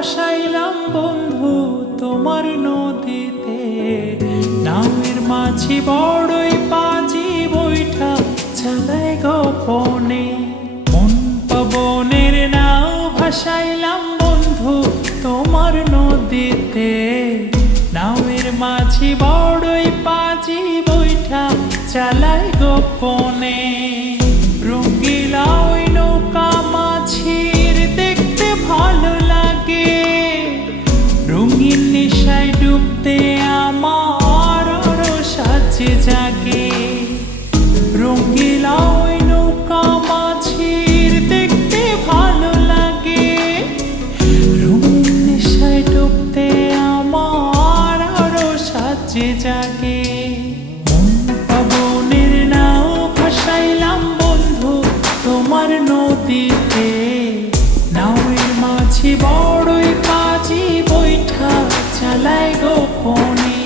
ভাসাইলাম বন্ধু তোমার নদীতে। নামের মাঝি বড়ই পাজি বৈঠা চালায় গোপনে। মন পবনের নাও ভাসাইলাম বন্ধু তোমার নদীতে। নামের মাঝি বড়ই পাজি বৈঠা চালায় গোপনে। রঙ্গিলা ওই নৌকা মাঝির দেখতে ভালো লাগে। রঙিন নেশায় ডুবতে আমার সাজে জাগে। রঙ্গিলা ওই নৌকা মাঝির দেখতে ভালো লাগে। রঙিন নেশায় ডুবতে আমার সাজে জাগে। পবনের নাও ভাসাইলাম বন্ধু তোমার নদীতে। নাওয়ের মাঝি বড়ই কাজী বৈঠা চালায় গোপনে।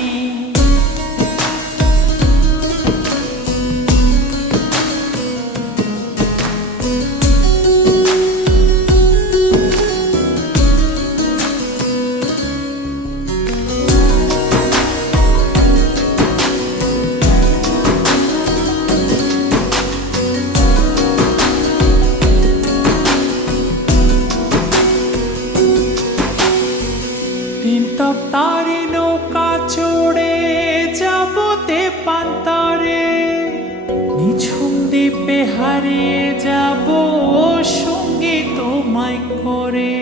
তিনতপ তারি নৌকা চড়ে যাবো তেপান্তরে। নিঝুম দ্বীপে হারিয়ে যাব সঙ্গী তোমায় করে।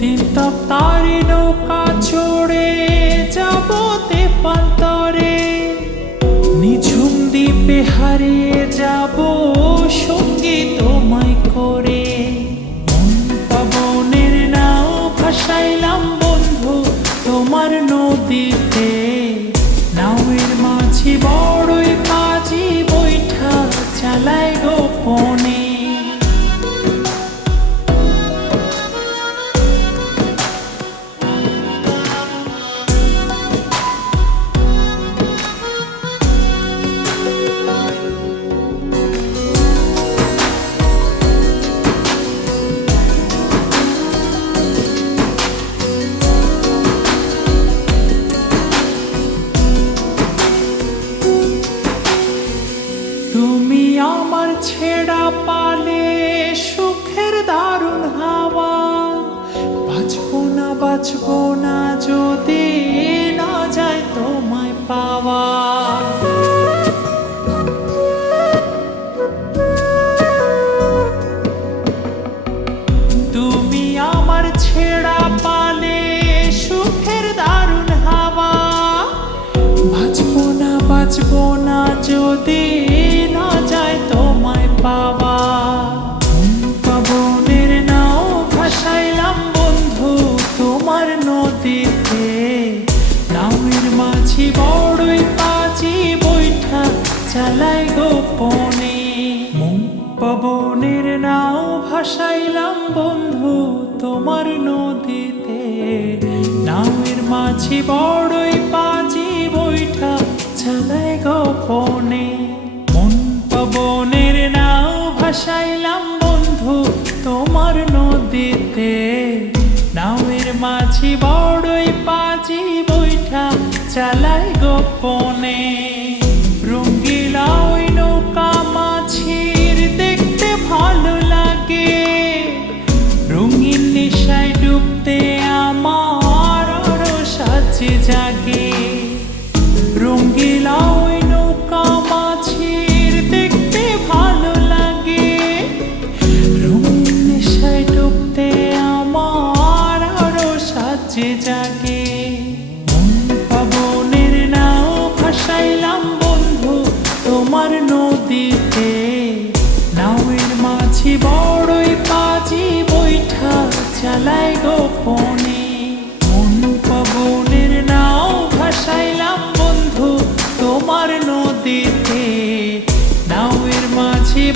তিনতপ তারি নৌকা চড়ে যাবো তেপান্তরে। নিঝুম দ্বীপে হারিয়ে যাব সঙ্গী তোমায় করে। মন পবনের নাও ভাসাইলাম বন্ধু তোমার নদীতে। নাওয়ের মাঝি বড়ই কাজী বৈঠা চালায় গোপনে। তুমি আমার ছেড়া পালে সুখের দারুণ হাওয়া। বাঁচবো না যদি না যায় তোমায় পাওয়া। তুমি আমার ছেড়া পালে সুখের দারুণ হাওয়া। বাঁচবো না যদি না যায় তোমায় পাওয়া। পবনের নাও ভাসাইলাম বন্ধু তোমার নদীতে। নামের মাঝি বড়ই পাজি বৈঠা চালায় গোপনে। পবনের নাও ভাসাইলাম বন্ধু তোমার নদীতে। নামের মাঝি বড়ই পাজি বৈঠা চালায় গোপনে। মন পবনের নাও ভাসাইলাম বন্ধু তোমার নদীতে। নাওয়ের মাঝি বড়ই পাজি বৈঠা চালায় গোপনে। রঙ্গিলা ওই নৌকা মাঝির দেখতে ভালো লাগে। রঙিন নেশায় ডুবতে আমার সাজে জাগে। রঙ্গিলা ওই নৌকা মাঝির দেখতে ভালো লাগে। রঙিন নেশায় ডুবতে আমার সাজে জাগে। মন পবনের নাও ভাসাইলাম বন্ধু তোমার নদীতে। নাওয়ের মাঝি বড়ই পাজি বৈঠা চালায় গোপনে। মন পবনের নাও ভাসাইলাম বন্ধু তোমার নদীতে। নাওয়ের মাঝি